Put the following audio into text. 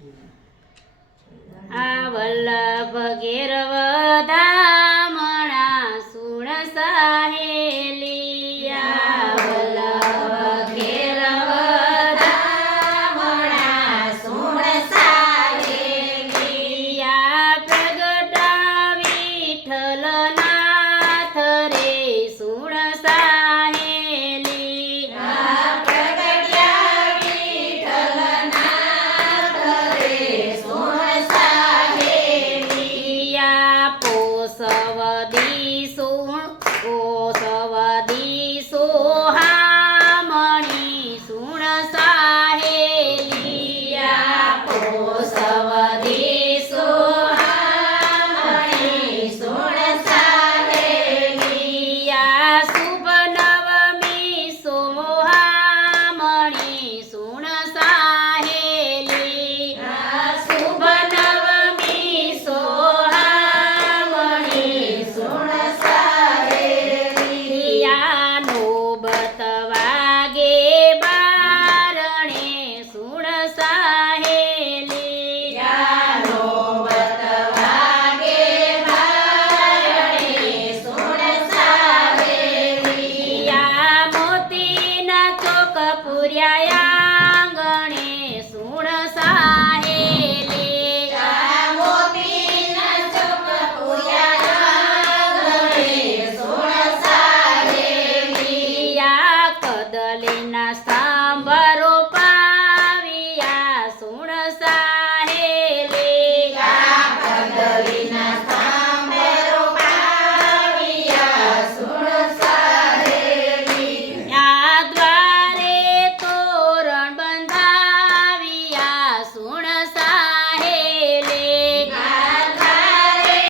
આ વલ્લભ ઘેર વધામણા સુણ સાહેલી આ વલ્લભ ઘેર વધામણા સુણ સાહેલી આ પ્રગટા વિઠ્ઠલનાથ રે સુણ સાહેલી આ પ્રગટ્યા વિઠ્ઠલનાથ રે સુણ સાહેલી આ પોસવદી સોહામણી સુણ સાહેલી આ પોસવદી સોહામણી સુણ સાહેલી આ શુભ નવમી સોહામણી સુણ સાહેલી આ શુભ નવમી સોહામણી સુણ સાહેલી આ નોબત વાગે બારણે સુણ સા